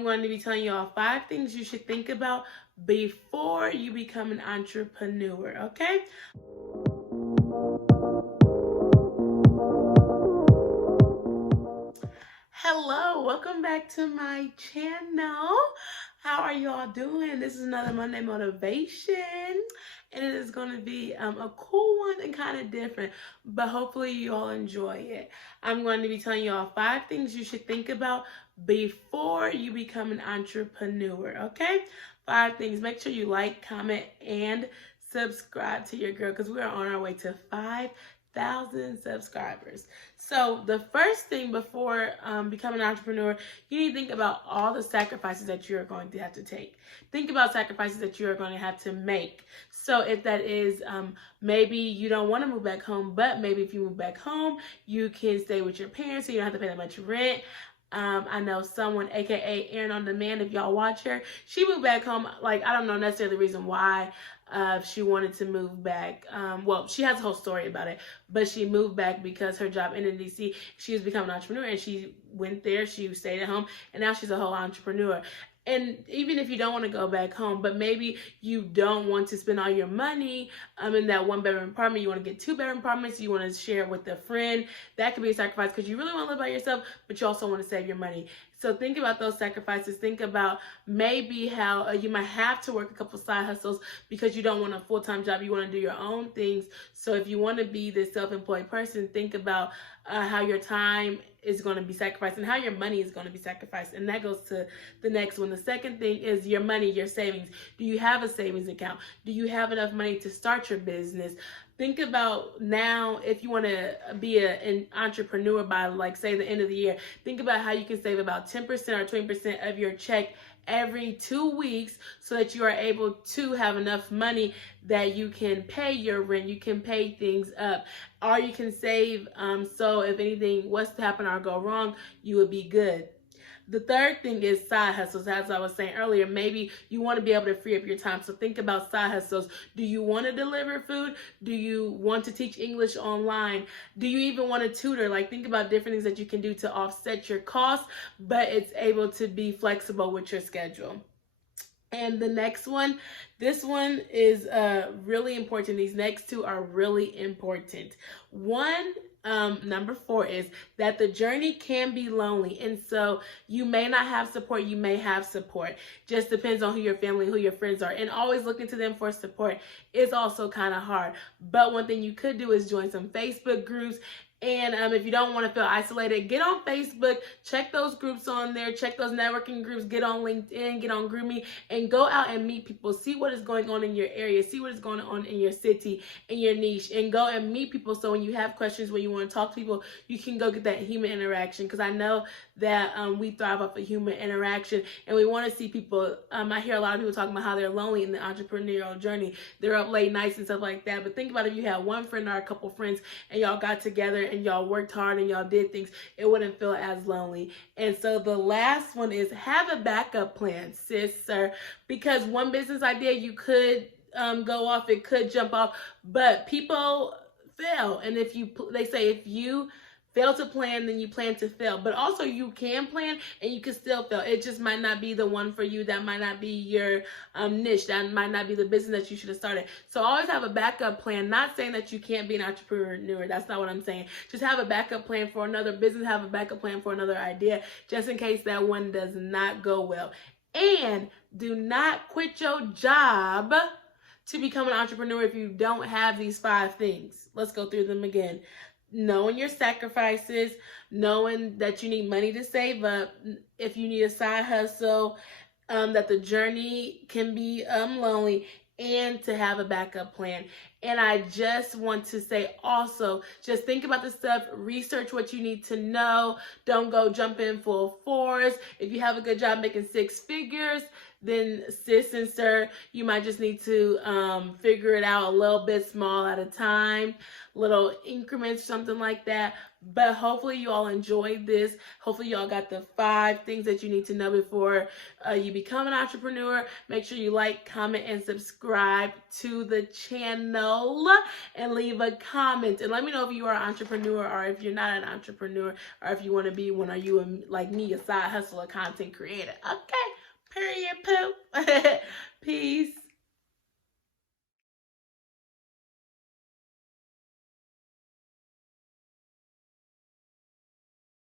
I'm going to be telling you all 5 things you should think about before you become an entrepreneur, okay? Hello, welcome back to my channel. How are you all doing? This is another Monday motivation, and it is going to be a cool one and kind of different, but hopefully you all enjoy it. I'm going to be telling you all 5 things you should think about before you become an entrepreneur, okay? 5 things. Make sure you like, comment, and subscribe to your girl because we are on our way to 5,000 subscribers. So the first thing before becoming an entrepreneur, you need to think about all the sacrifices that you're going to have to take. Think about sacrifices that you're going to have to make. So if that is maybe you don't want to move back home, but maybe if you move back home, you can stay with your parents so you don't have to pay that much rent. I know someone, aka Erin on Demand, if y'all watch her, she moved back home. Like, I don't know necessarily the reason why she wanted to move back. Well, she has a whole story about it, but she moved back because her job ended in DC. She was becoming an entrepreneur, and she went there. She stayed at home, and now she's a whole entrepreneur. And even if you don't want to go back home, but maybe you don't want to spend all your money in that 1-bedroom apartment, you want to get 2-bedroom apartments, you want to share with a friend, that could be a sacrifice because you really want to live by yourself, but you also want to save your money. So think about those sacrifices. Think about maybe how you might have to work a couple side hustles because you don't want a full-time job. You want to do your own things. So if you want to be this self-employed person, think about how your time is going to be sacrificed and how your money is going to be sacrificed. And that goes to the next one. The second thing is your money, your savings. Do you have a savings account? Do you have enough money to start your business? Think about now, if you want to be an entrepreneur by, like, say, the end of the year, think about how you can save about 10% or 20% of your check every 2 weeks so that you are able to have enough money that you can pay your rent, you can pay things up, or you can save so if anything was to happen or go wrong, you would be good. The third thing is side hustles. As I was saying earlier, maybe you want to be able to free up your time. So think about side hustles. Do you want to deliver food? Do you want to teach English online? Do you even want to tutor? Like, think about different things that you can do to offset your costs, but it's able to be flexible with your schedule. And the next one, this one is really important. These next 2 are really important. One, number 4 is that the journey can be lonely. And so you may not have support, you may have support. Just depends on who your family, who your friends are. And always looking to them for support is also kind of hard. But one thing you could do is join some Facebook groups. And if you don't want to feel isolated, get on Facebook, check those groups on there, check those networking groups, get on LinkedIn, get on GroupMe, and go out and meet people. See what is going on in your area, see what is going on in your city, in your niche, and go and meet people. So when you have questions, when you want to talk to people, you can go get that human interaction. Because I know that we thrive off of human interaction, and we want to see people. I hear a lot of people talking about how they're lonely in the entrepreneurial journey. They're up late nights and stuff like that. But think about if you had one friend or a couple friends and y'all got together and y'all worked hard and y'all did things, it wouldn't feel as lonely. And so the last one is have a backup plan, sis, sir, because one business idea you could go off, it could jump off, but people fail. And they say if you fail to plan, then you plan to fail. But also you can plan and you can still fail. It just might not be the one for you. That might not be your niche. That might not be the business that you should have started. So always have a backup plan. Not saying that you can't be an entrepreneur. That's not what I'm saying. Just have a backup plan for another business. Have a backup plan for another idea, just in case that one does not go well. And do not quit your job to become an entrepreneur if you don't have these 5 things. Let's go through them again. Knowing your sacrifices, knowing that you need money to save up, if you need a side hustle, that the journey can be lonely, and to have a backup plan. And I just want to say also, just think about the stuff, research what you need to know. Don't go jump in full force. If you have a good job making 6 figures, then sis and sir, you might just need to figure it out a little bit small at a time, little increments, something like that. But hopefully you all enjoyed this. Hopefully you all got the 5 things that you need to know before you become an entrepreneur. Make sure you like, comment, and subscribe to the channel. below and leave a comment. And let me know if you are an entrepreneur or if you're not an entrepreneur or if you want to be one, or you like me, a side hustler, content creator. Okay, period, poop. Peace.